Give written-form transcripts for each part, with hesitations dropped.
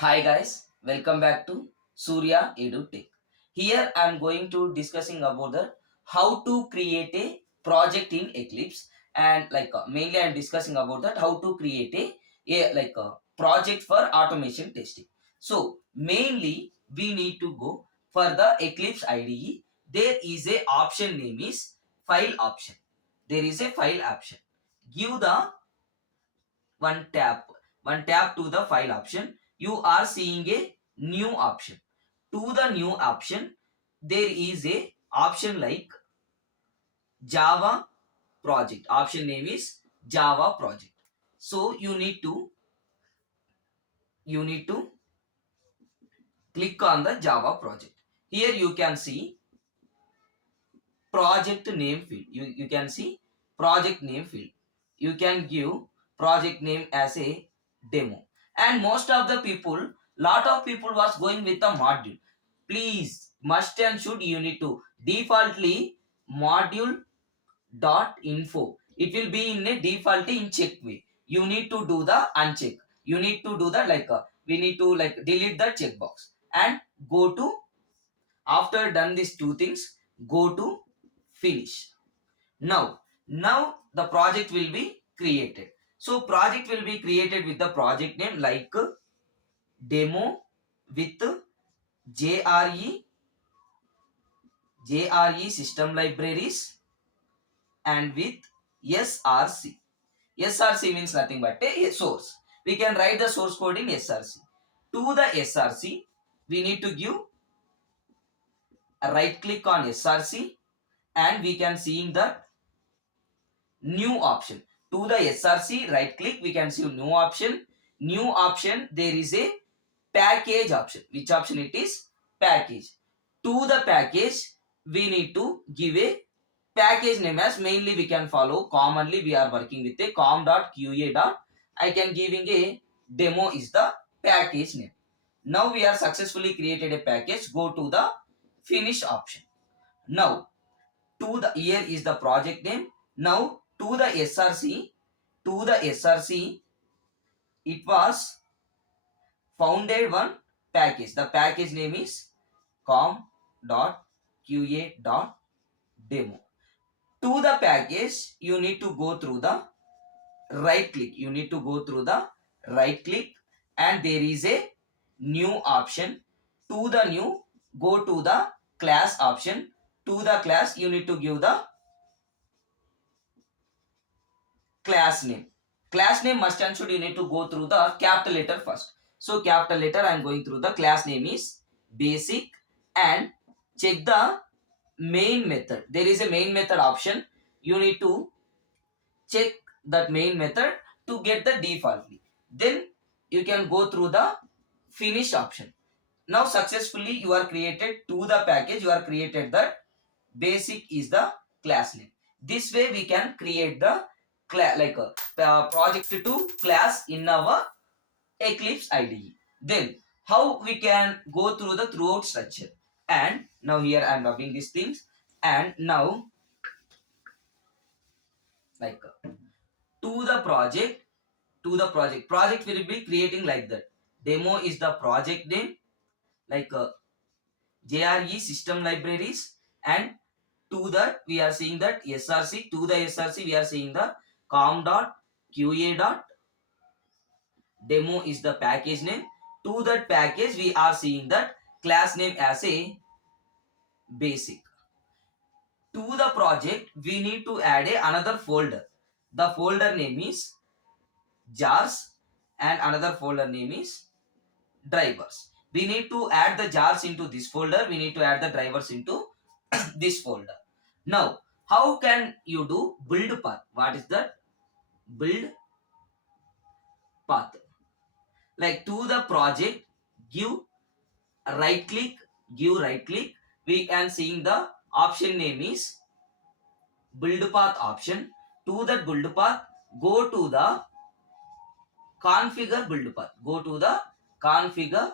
Hi guys, welcome back to Surya EduTech. Here I am going to discussing about the how to create a project in Eclipse, and mainly I am discussing about that how to create a project for automation testing. So mainly we need to go for the Eclipse IDE. There is a option name is file option. There is a file option. Give the one tap to the file option. You are seeing a new option. To the new option there is a option like Java project. Option name is Java project. So you need to click on the Java project. Here you can see project name field. You can see project name field. You can give project name as a demo. And most of the people, lot of people was going with the module. Please, must and should, you need to defaultly module dot info. It will be in a default in check way. You need to do the uncheck. You need to do the we need to delete the checkbox and go to, after done these two things, go to finish. Now the project will be created. So project will be created with the project name like demo with JRE system libraries and with SRC. SRC means nothing but a source. We can write the source code in SRC. To the SRC, we need to give a right click on SRC, and we can see the new option. To the SRC, right click, we can see new option. New option, there is a package option. Which option it is? Package. To the package, we need to give a package name. As mainly we can follow, commonly we are working with a com.qa. I can giving a demo is the package name. Now we are successfully created a package. Go to the finish option. Now to the here is the project name. Now to the SRC, it was founded one package. The package name is com.qa.demo. To the package, you need to go through the right click. You need to go through the right click, and there is a new option. To the new, go to the class option. To the class, you need to give the class name. Class name must and should, you need to go through the capital letter first. So capital letter I am going through. The class name is basic, and check the main method. There is a main method option. You need to check that main method to get the defaultly. Then you can go through the finish option. Now successfully you are created to the package. You are created that basic is the class name. This way we can create the project to class in our Eclipse IDE. Then how we can go through the throughout structure. And now here I am rubbing these things. And now like to the project, project will be creating like that. Demo is the project name, like JRE system libraries, and to that we are seeing that SRC. To the SRC we are seeing the com.qa. Demo is the package name. To that package we are seeing that class name as a basic. To the project we need to add another folder. The folder name is jars, and another folder name is drivers. We need to add the jars into this folder. We need to add the drivers into this folder. Now how can you do build path? What is that? Build path. Like to the project, give right click, we can seeing the option name is build path option. To that build path, go to the configure build path. Go to the configure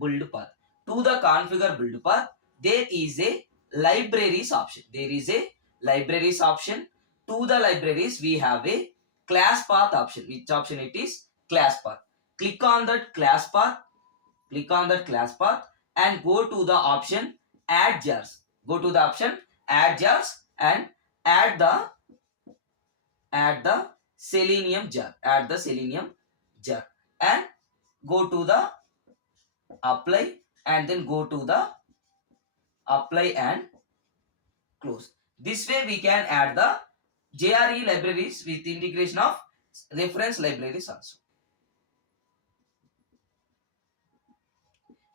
build path. To the configure build path, there is a libraries option. There is a libraries option. To the libraries, we have a class path option. Which option it is? Class path. Click on that class path. Click on that class path and go to the option add jars. Go to the option add jars and add the selenium jar. Add the selenium jar and go to the apply and then go to the apply and close. This way we can add the JRE libraries with integration of reference libraries also.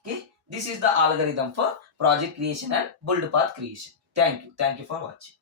Okay, this is the algorithm for project creation and build path creation. Thank you for watching.